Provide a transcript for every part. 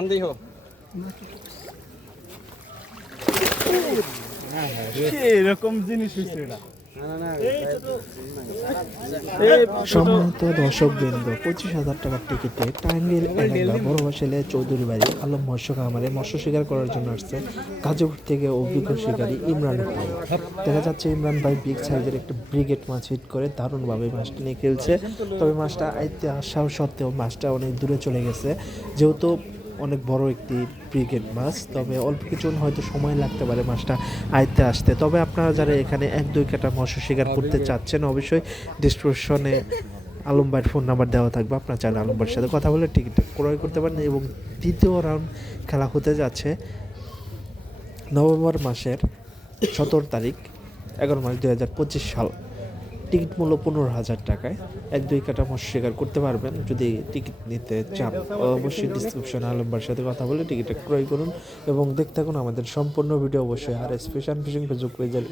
সন্দেহ এরকম জিনিস হয়েছে এটা। সম্মানিত দর্শক বৃন্দ পঁচিশ হাজার টাকার টিকিটে টাঙ্গিল এলাকা বড় হোসেলে চৌধুরী বাড়ি আলম মৎস্য খামারে মৎস্য শিকার করার জন্য আসছে গাজীপুর থেকে অভিজ্ঞ শিকারী ইমরান ভাই। দেখা যাচ্ছে ইমরান ভাই বিগ সাইজের একটা ব্রিগেড মাছ হিট করে দারুণভাবে মাছটা নিয়ে খেলছে। তবে মাছটা আইতে আসাও সত্ত্বেও মাছটা অনেক দূরে চলে গেছে। যেহেতু অনেক বড় একটি ব্রিগেড মাছ, তবে অল্প কিছু হয়তো সময় লাগতে পারে মাছটা আয়ত্তে আসতে। তবে আপনারা যারা এখানে এক, দুই কাটা মৎস্য শিকার করতে চাচ্ছেন, অবশ্যই ডিসক্রিপশনে আলমবাইয়ের ফোন নাম্বার দেওয়া থাকবে। আপনার চাইলে আলমবাইয়ের সাথে কথা বলে টিকিট ক্রয় করতে পারেন এবং দ্বিতীয় রাউন্ড খেলা হতে যাচ্ছে নভেম্বর মাসের সতেরো তারিখ, এগারো মাস দু হাজার পঁচিশ সাল। টিকিট মূল্য পনেরো হাজার টাকায়। এক, দুই কাটা মৎস্য শিকার করতে পারবেন। যদি টিকিট নিতে চান, অবশ্যই ডিসক্রিপশনে আলম্বার সাথে কথা বলে টিকিটটা ক্রয় করুন এবং দেখতে থাকুন আমাদের সম্পূর্ণ ভিডিও অবশ্যই আর স্পেশাল ফিশিং ফেসবুক পেজের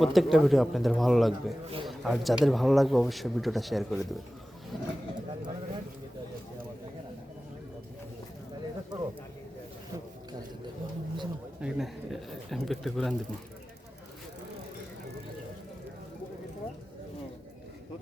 প্রত্যেকটা ভিডিও আপনাদের ভালো লাগবে। আর যাদের ভালো লাগবে, অবশ্যই ভিডিওটা শেয়ার করে দেবেন। আমি ঘুরান দিব।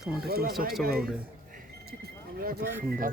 তোমার চকচকা উঠে সুন্দর।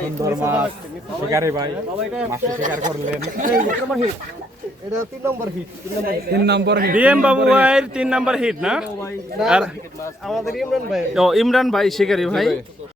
সুন্দর মাছ শিকারি ভাই মাছ শিকার করলেন এটা তিন নম্বর হিট তিন নম্বর হিট বিএম বাবু ভাইয়ের তিন নম্বর হিট না? আর আমাদের ইমরান ভাই। ও ইমরান ভাই শিকারি ভাই।